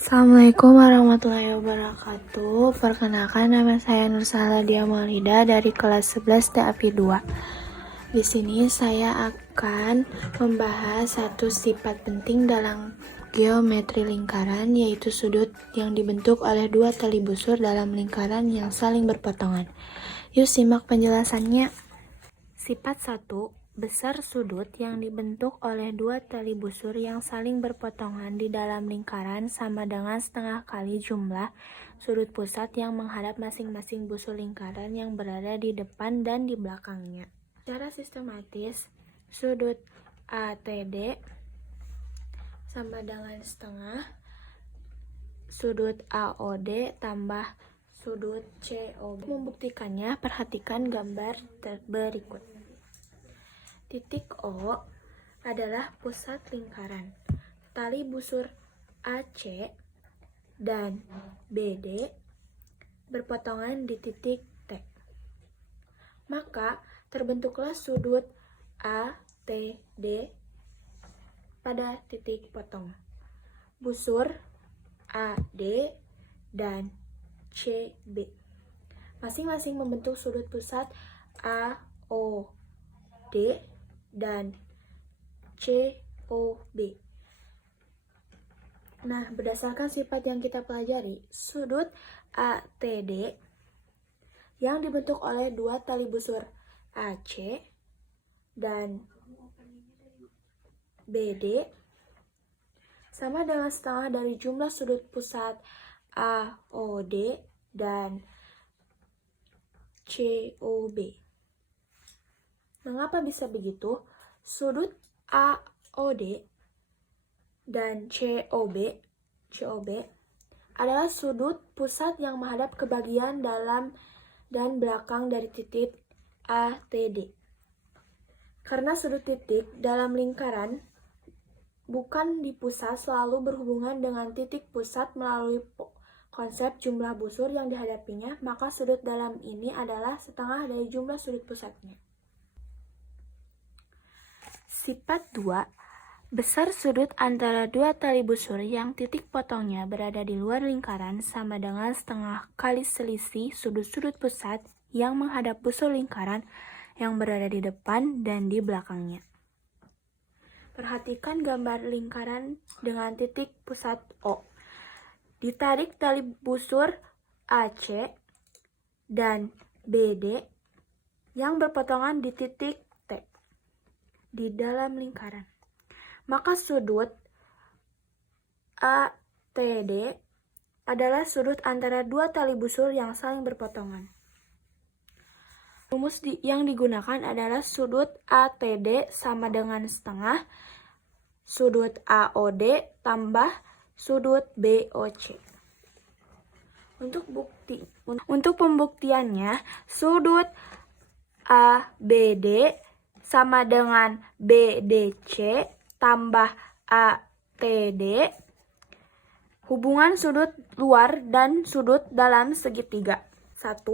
Assalamualaikum warahmatullahi wabarakatuh. Perkenalkan, nama saya Nursala Dia Maulida dari kelas 11 TAP 2. Di sini saya akan membahas satu sifat penting dalam geometri lingkaran, yaitu sudut yang dibentuk oleh dua tali busur dalam lingkaran yang saling berpotongan. Yuk simak penjelasannya. Sifat 1. Besar sudut yang dibentuk oleh dua tali busur yang saling berpotongan di dalam lingkaran sama dengan setengah kali jumlah sudut pusat yang menghadap masing-masing busur lingkaran yang berada di depan dan di belakangnya. Secara sistematis, sudut ATD sama dengan setengah sudut AOD tambah sudut COB. Membuktikannya, perhatikan gambar berikut. Titik O adalah pusat lingkaran. Tali busur AC dan BD berpotongan di titik T. Maka terbentuklah sudut ATD pada titik potong. Busur AD dan CB masing-masing membentuk sudut pusat AOD dan COB. Nah, berdasarkan sifat yang kita pelajari, sudut ATD yang dibentuk oleh dua tali busur AC dan BD sama dengan setengah dari jumlah sudut pusat AOD dan COB. Mengapa bisa begitu? Sudut AOD dan COB adalah sudut pusat yang menghadap ke bagian dalam dan belakang dari titik ATD. Karena sudut titik dalam lingkaran bukan di pusat selalu berhubungan dengan titik pusat melalui konsep jumlah busur yang dihadapinya, maka sudut dalam ini adalah setengah dari jumlah sudut pusatnya. Sifat 2. Besar sudut antara dua tali busur yang titik potongnya berada di luar lingkaran sama dengan setengah kali selisih sudut-sudut pusat yang menghadap busur lingkaran yang berada di depan dan di belakangnya. Perhatikan gambar lingkaran dengan titik pusat O. Ditarik tali busur AC dan BD yang berpotongan di titik T di dalam lingkaran. Maka sudut ATD adalah sudut antara dua tali busur yang saling berpotongan. Rumus yang digunakan adalah sudut ATD sama dengan setengah sudut AOD tambah sudut BOC. Untuk pembuktiannya, sudut ABD sama dengan BDC tambah ATD. Hubungan sudut luar dan sudut dalam segitiga. 1.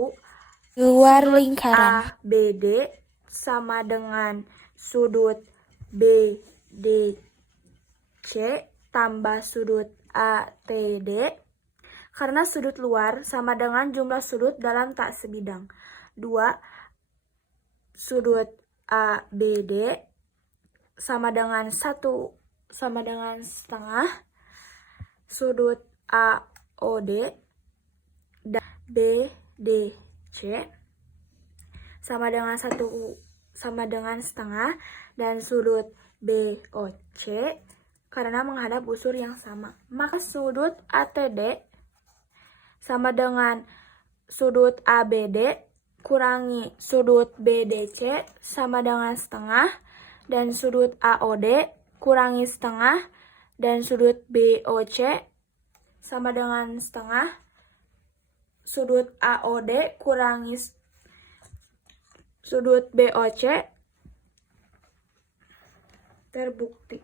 Luar lingkaran. ABD sama dengan sudut BDC tambah sudut ATD. Karena sudut luar sama dengan jumlah sudut dalam tak sebidang. 2. Sudut ABD sama dengan setengah sudut AOD dan BDC sama dengan setengah dan sudut BOC karena menghadap busur yang sama. Maka sudut ATD sama dengan sudut ABD kurangi sudut BDC sama dengan setengah dan sudut AOD kurangi setengah dan sudut BOC sama dengan setengah sudut AOD kurangi sudut BOC. Terbukti.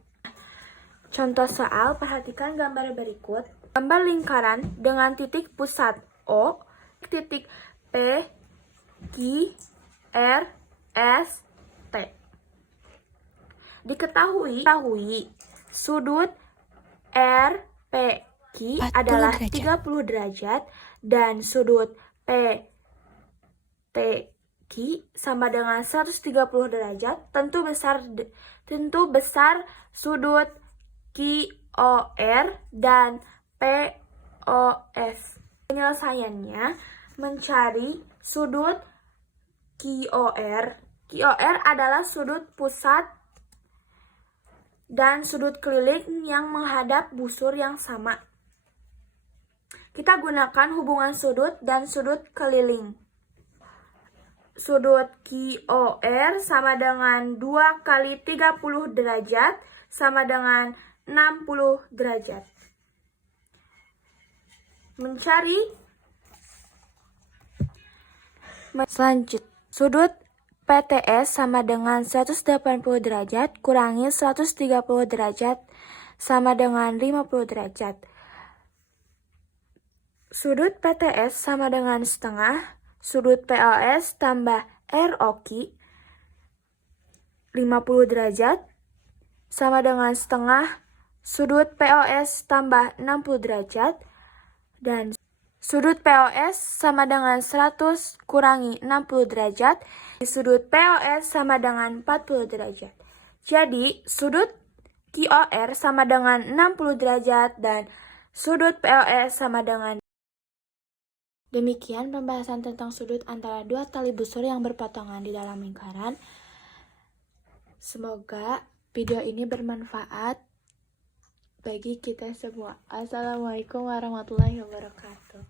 Contoh soal, perhatikan gambar berikut. Gambar lingkaran dengan titik pusat O, titik P, Q, R, S, T. Diketahui sudut RP Q 40 adalah derajat. 30 derajat dan sudut PTQ sama dengan 130 derajat. Tentu besar sudut QOR dan POS. Penyelesaiannya mencari sudut QOR. QOR adalah sudut pusat dan sudut keliling yang menghadap busur yang sama. Kita gunakan hubungan sudut dan sudut keliling. Sudut QOR sama dengan 2 kali 30 derajat sama dengan 60 derajat. Mencari selanjutnya, sudut PTS sama dengan 180 derajat kurangi 130 derajat sama dengan 50 derajat. Sudut PTS sama dengan setengah sudut POS tambah ROQ 50 derajat sama dengan setengah sudut POS tambah 60 derajat, dan sudut POS sama dengan 100 kurangi 60 derajat, sudut POS sama dengan 40 derajat. Jadi sudut QOR sama dengan 60 derajat dan sudut POS sama dengan. Demikian pembahasan tentang sudut antara dua tali busur yang berpotongan di dalam lingkaran. Semoga video ini bermanfaat bagi kita semua. Assalamualaikum warahmatullahi wabarakatuh.